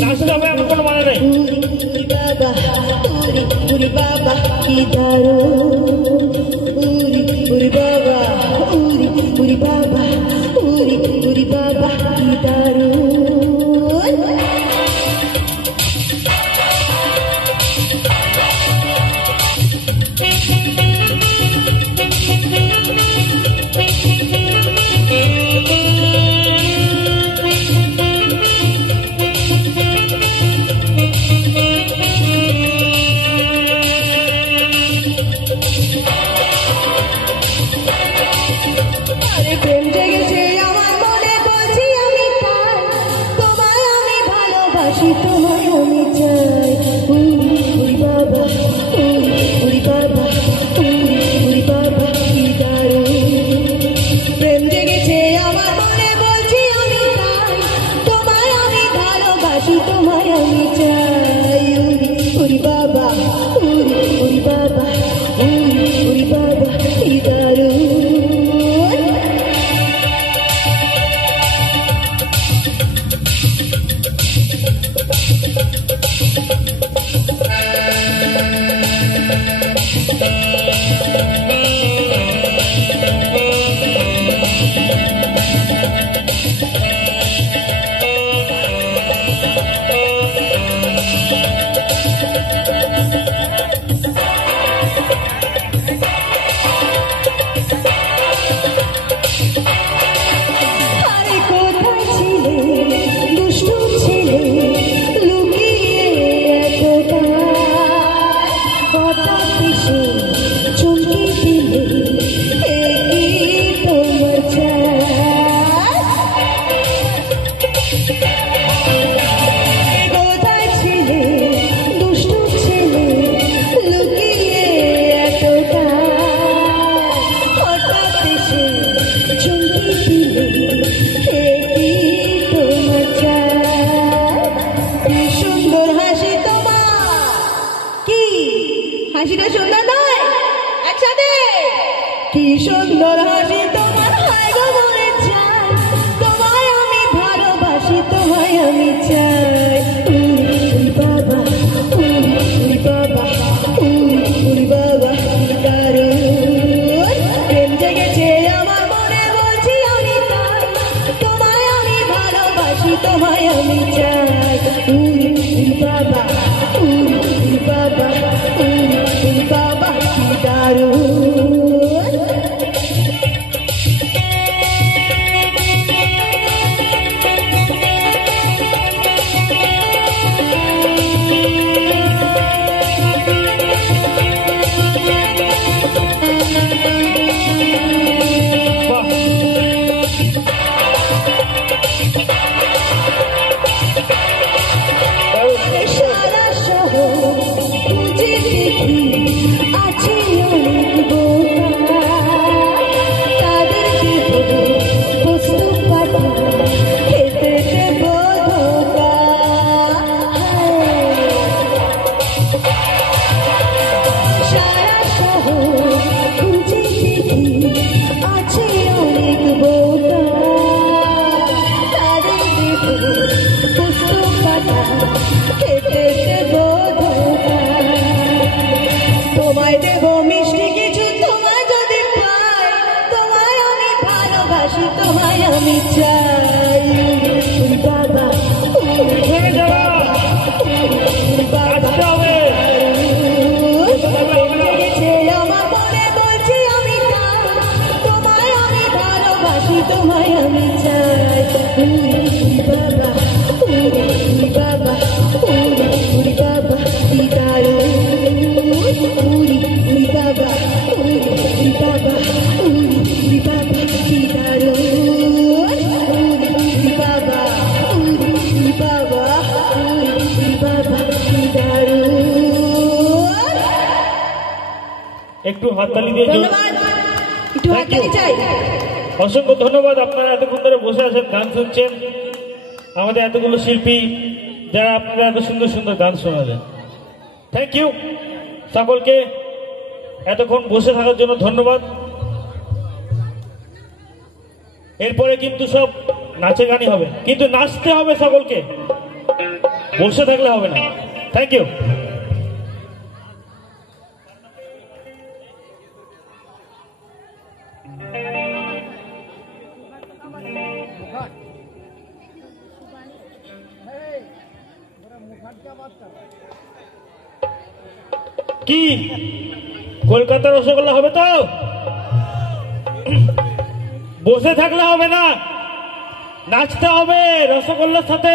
নাচতে হবে এমন কোনো মানে নেই। উরি বাবা কি দারুণ, উরি বাবা, উরি বাবা, উরি বাবা কি দারুণ। প্রেম জেগেছে আমার মনে, বলছি আমি তাই, তোমায় আমি ভালোবাসি, তোমায় আমি চাই। উরি বাবা, উরি বাবা, উরি বাবা কি দারুণ। প্রেম জেগেছে আমার মনে, বলছি আমি তাই, তোমায় আমি ভালোবাসি, তোমায় আমি চাই। উরি বাবা, উরি বাবা, উরি বাবা কি দারুণ। হাসিটা সুন্দর নয়? একসাথে কি সুন্দর হাসি তোমার, হায় গো মরে চাই, তোমায় আমি ভালোবাসি, তোমায় আমি চাই। উরি বাবা, উরি বাবা, উরি বাবা দারুণ। প্রেম জেগেছে আমার মনে, বলছি আমি তাই, তোমায় আমি ভালোবাসি, তোমায় আমি চাই। উরি বাবা, উরি বাবা, উরি বাবা কি দারুণ। সারা শহর খুঁজে দেখি, আছে অনেক বোকা, তাদের দেব বস্তু পাঠা, খেতে দেব ধোকা। সারা শহর খুঁজে দেখি, আছে অনেক বোকা, তাদের দেব বস্তু পাঠা, খেতে দেব ধোকা। তোমায় দেব মিষ্টি কিছু, তোমায় যদি পাই, তোমায় আমি ভালোবাসি, তোমায় আমি চাই। উরি বাবা, উরি বাবা, উরি বাবা লেগেছে আমার মনে, বলছি আমি তাই, তোমায় আমি ভালোবাসি, তোমায় আমি চাই। উরি বাবা, উরি বাবা, উরি বাবা কি দারুণ। উরি বাবা, উরি বাবা, উরি বাবা কি দারুণ। উরি বাবা, উরি বাবা, উরি বাবা কি দারুণ। একটু হাততালি দিয়ে ধন্যবাদ, একটু হাততালি চাই। অসংখ্য ধন্যবাদ। আপনারা এতক্ষণ ধরে বসে আছেন, গান শুনছেন, আমাদের এতগুলো শিল্পী যারা আপনারা এত সুন্দর সুন্দর গান শোনালেন। থ্যাংক ইউ সকলকে এতক্ষণ বসে থাকার জন্য ধন্যবাদ। এরপরে কিন্তু সব নাচে গানি হবে, কিন্তু নাচতে হবে সকলকে। বসে থাকলে হবে না। Thank you. কি কলকাতার রসগোল্লা হবে তো? বসে থাকলে হবে না, নাচতে হবে রসগোল্লার সাথে।